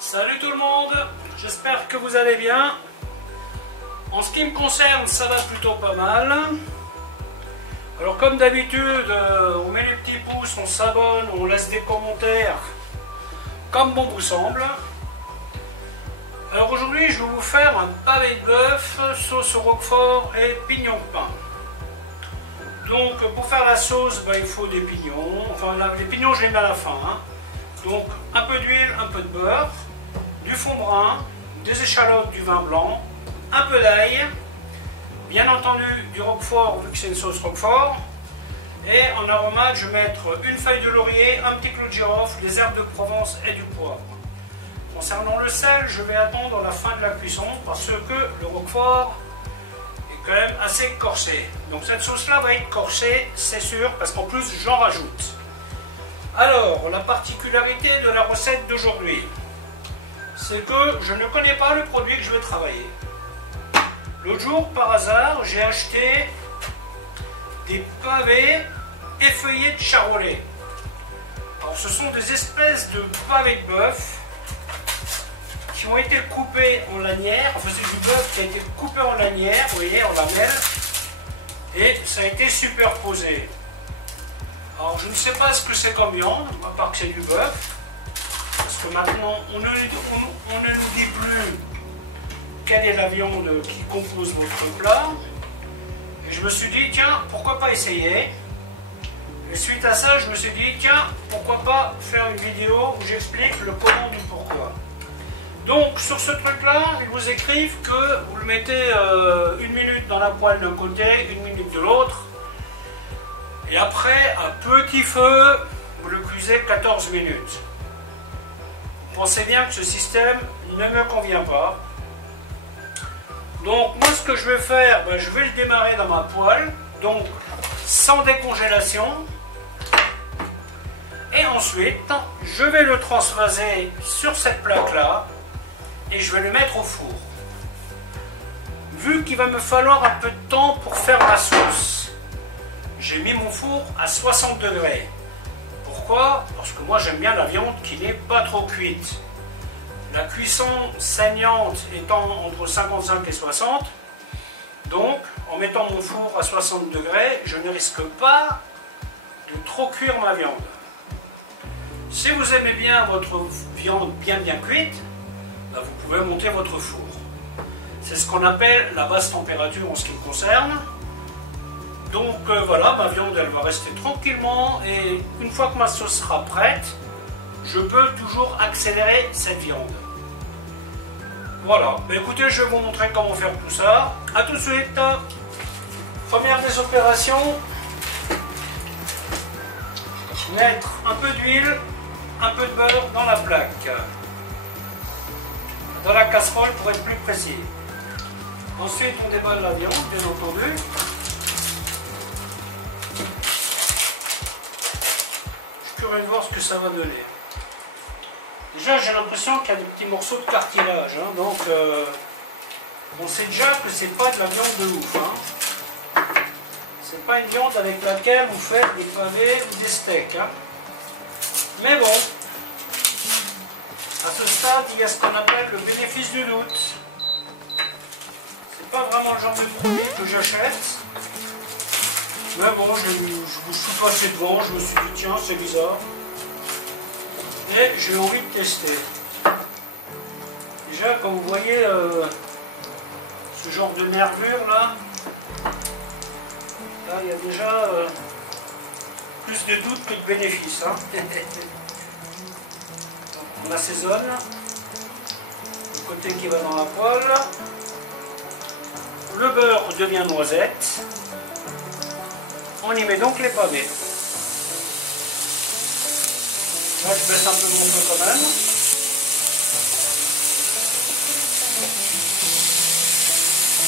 Salut tout le monde, j'espère que vous allez bien. En ce qui me concerne, ça va plutôt pas mal. Alors comme d'habitude, on met les petits pouces, on s'abonne, on laisse des commentaires comme bon vous semble. Alors aujourd'hui, je vais vous faire un pavé de bœuf, sauce au roquefort et pignon de pain. Donc pour faire la sauce, il faut des pignons. Enfin les pignons je les mets à la fin. Donc un peu d'huile, un peu de beurre, du fond brun, des échalotes, du vin blanc, un peu d'ail, bien entendu du roquefort vu que c'est une sauce roquefort. Et en aromate, je vais mettre une feuille de laurier, un petit clou de girofle, des herbes de Provence et du poivre. Concernant le sel, je vais attendre la fin de la cuisson parce que le roquefort est quand même assez corsé. Donc cette sauce-là va être corsée, c'est sûr, parce qu'en plus j'en rajoute. Alors, la particularité de la recette d'aujourd'hui, c'est que je ne connais pas le produit que je vais travailler. L'autre jour, par hasard, j'ai acheté des pavés effeuillés de charolais. Alors, ce sont des espèces de pavés de bœuf qui ont été coupés en lanières. Enfin, c'est du bœuf qui a été coupé en lanières, vous voyez, en lamelles, et ça a été superposé. Alors, je ne sais pas ce que c'est comme viande, à part que c'est du bœuf, parce que maintenant, on ne nous dit plus quelle est la viande qui compose votre plat. Et je me suis dit, tiens, pourquoi pas essayer? Et suite à ça, je me suis dit, tiens, pourquoi pas faire une vidéo où j'explique le comment du pourquoi. Donc, sur ce truc-là, ils vous écrivent que vous le mettez 1 minute dans la poêle d'un côté, 1 minute de l'autre. Et après, à petit feu, vous le cuisez 14 minutes. Pensez bien que ce système ne me convient pas. Donc moi ce que je vais faire, je vais le démarrer dans ma poêle, donc sans décongélation. Et ensuite, je vais le transvaser sur cette plaque-là et je vais le mettre au four. Vu qu'il va me falloir un peu de temps pour faire ma sauce, j'ai mis mon four à 60 degrés. Pourquoi? Parce que moi j'aime bien la viande qui n'est pas trop cuite. La cuisson saignante étant entre 55 et 60. Donc, en mettant mon four à 60 degrés, je ne risque pas de trop cuire ma viande. Si vous aimez bien votre viande bien cuite, vous pouvez monter votre four. C'est ce qu'on appelle la basse température en ce qui me concerne. Donc voilà, ma viande elle va rester tranquillement et une fois que ma sauce sera prête, je peux toujours accélérer cette viande. Voilà, écoutez, je vais vous montrer comment faire tout ça. A tout de suite. Première des opérations, mettre un peu d'huile, un peu de beurre dans la plaque. Dans la casserole pour être plus précis. Ensuite, on déballe la viande, bien entendu. Je suis curieux de voir ce que ça va donner. Déjà, j'ai l'impression qu'il y a des petits morceaux de cartilage, donc on sait déjà que c'est pas de la viande de ouf. C'est pas une viande avec laquelle vous faites des pavés ou des steaks. Mais bon, à ce stade, il y a ce qu'on appelle le bénéfice du doute. C'est pas vraiment le genre de produit que j'achète. Mais bon, je suis passé devant, je me suis dit tiens, c'est bizarre. Et j'ai envie de tester. Déjà, comme vous voyez, ce genre de nervure là, il y a déjà plus de doute que de bénéfice. On assaisonne. Le côté qui va dans la poêle. Le beurre devient noisette. On y met donc les pavés. Là, je baisse un peu mon feu quand même.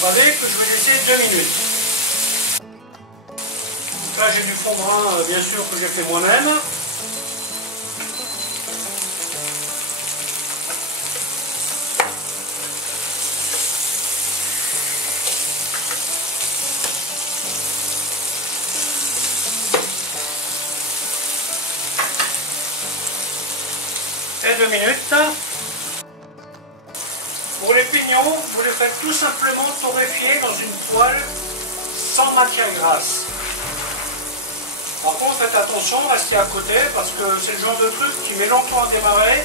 Pavés que je vais laisser 2 minutes. Là, j'ai du fond brun, bien sûr, que j'ai fait moi-même. Et 2 minutes. pignons, vous les faites tout simplement torréfier dans une poêle sans matière grasse. Par contre, faites attention, restez à côté parce que c'est le genre de truc qui met longtemps à démarrer.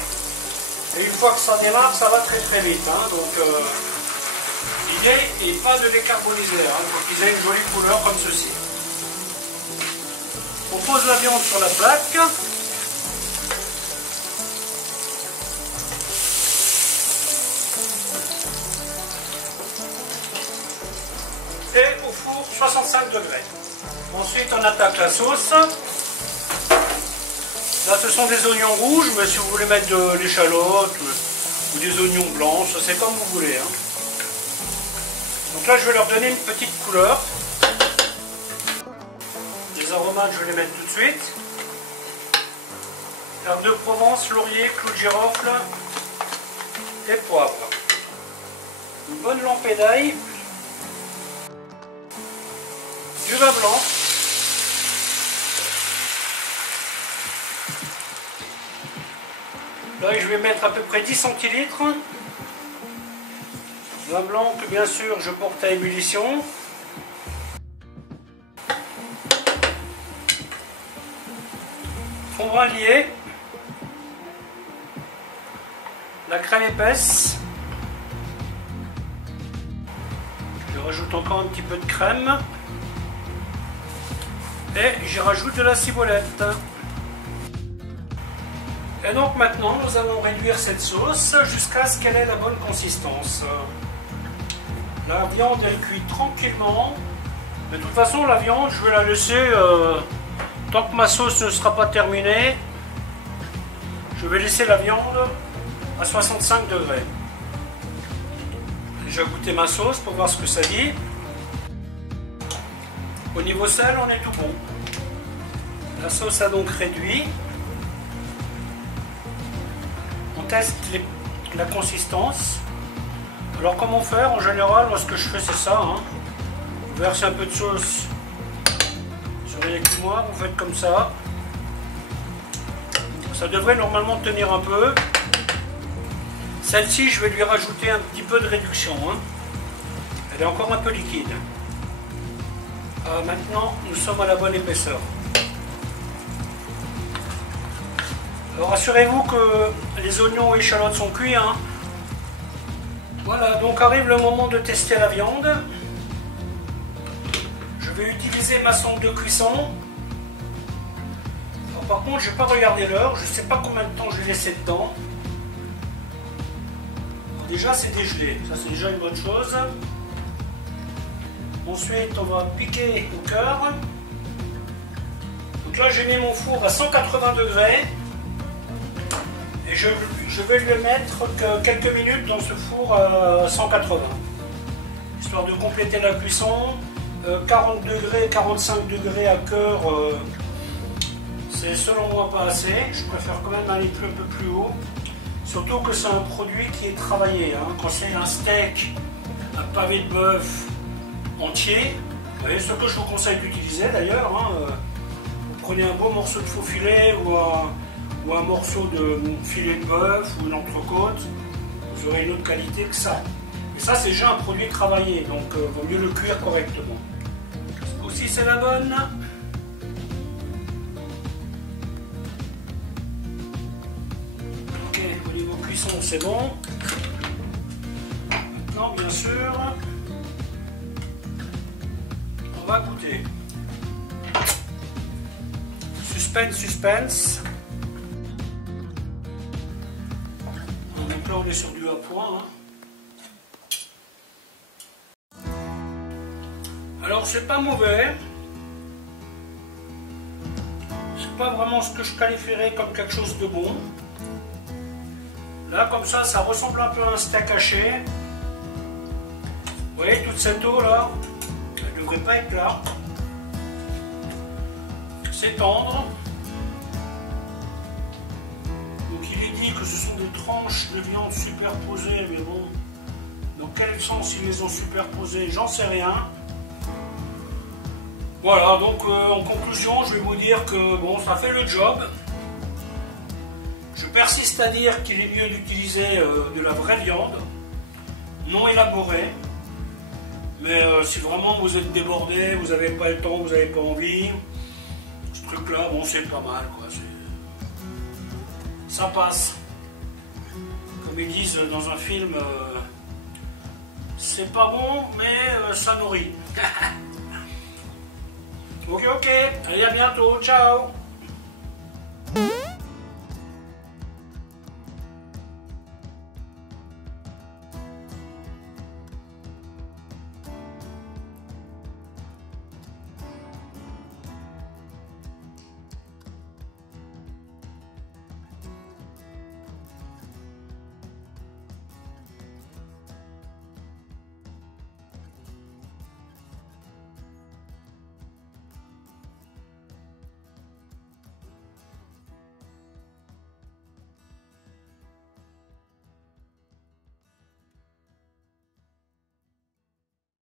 Et une fois que ça démarre, ça va très très vite. Hein. Donc l'idée n'est pas de les carboniser, hein. Il faut qu'ils aient une jolie couleur comme ceci. On pose la viande sur la plaque. Et au four 65 degrés. Ensuite on attaque la sauce. Là ce sont des oignons rouges, mais si vous voulez mettre de l'échalote ou des oignons blancs, c'est comme vous voulez. Hein. Donc là je vais leur donner une petite couleur. Les aromates je vais les mettre tout de suite. Herbe de Provence, laurier, clou de girofle et poivre. Une bonne lampée d'ail. Du vin blanc. Là, je vais mettre à peu près 10 centilitres. Vin blanc que bien sûr je porte à ébullition. Fond brun lié. La crème épaisse. Je rajoute encore un petit peu de crème. Et j'y rajoute de la ciboulette. Et donc maintenant nous allons réduire cette sauce jusqu'à ce qu'elle ait la bonne consistance. La viande elle cuit tranquillement. De toute façon la viande je vais la laisser tant que ma sauce ne sera pas terminée. Je vais laisser la viande à 65 degrés. J'ai goûté ma sauce pour voir ce que ça dit. Au niveau sel, on est tout bon. La sauce a donc réduit. On teste la consistance. Alors comment faire? En général, moi ce que je fais c'est ça. Hein. Vous versez un peu de sauce sur les écumoires, vous faites comme ça. Ça devrait normalement tenir un peu. Celle-ci, je vais lui rajouter un petit peu de réduction. Hein. Elle est encore un peu liquide. Maintenant, nous sommes à la bonne épaisseur. Alors assurez-vous que les oignons et échalotes sont cuits. Hein. Voilà, donc arrive le moment de tester la viande. Je vais utiliser ma sonde de cuisson. Alors, par contre, je ne vais pas regarder l'heure. Je ne sais pas combien de temps je vais laisser dedans. Alors, déjà, c'est dégelé. Ça, c'est déjà une bonne chose. Ensuite, on va piquer au cœur. Donc là, j'ai mis mon four à 180 degrés. Et je vais le mettre quelques minutes dans ce four à 180. Histoire de compléter la cuisson. 40 degrés, 45 degrés à cœur, c'est selon moi pas assez. Je préfère quand même aller un peu plus haut. Surtout que c'est un produit qui est travaillé. Hein. Quand c'est un steak, un pavé de bœuf entier, vous voyez ce que je vous conseille d'utiliser d'ailleurs. Hein, vous prenez un beau morceau de faux filet ou un morceau de filet de bœuf ou une entrecôte, vous aurez une autre qualité que ça. Et ça c'est déjà un produit travaillé, donc vaut mieux le cuire correctement. Aussi c'est la bonne. Ok, au niveau cuisson c'est bon. Maintenant bien sûr, on va goûter. Suspense, suspense. Donc là on est sur du à point. Hein. Alors c'est pas mauvais. C'est pas vraiment ce que je qualifierais comme quelque chose de bon. Là comme ça ressemble un peu à un steak haché. Vous voyez toute cette eau là, elle ne devrait pas être là. C'est tendre. Donc il est dit que ce sont des tranches de viande superposées, mais bon, dans quel sens ils les ont superposées, j'en sais rien. Voilà, donc en conclusion, je vais vous dire que bon, ça fait le job. Je persiste à dire qu'il est mieux d'utiliser de la vraie viande. non élaboré. Mais si vraiment vous êtes débordé, vous n'avez pas le temps, vous n'avez pas envie, ce truc-là, bon, c'est pas mal, quoi. Ça passe. Comme ils disent dans un film, c'est pas bon, mais ça nourrit. Ok, allez, à bientôt, ciao.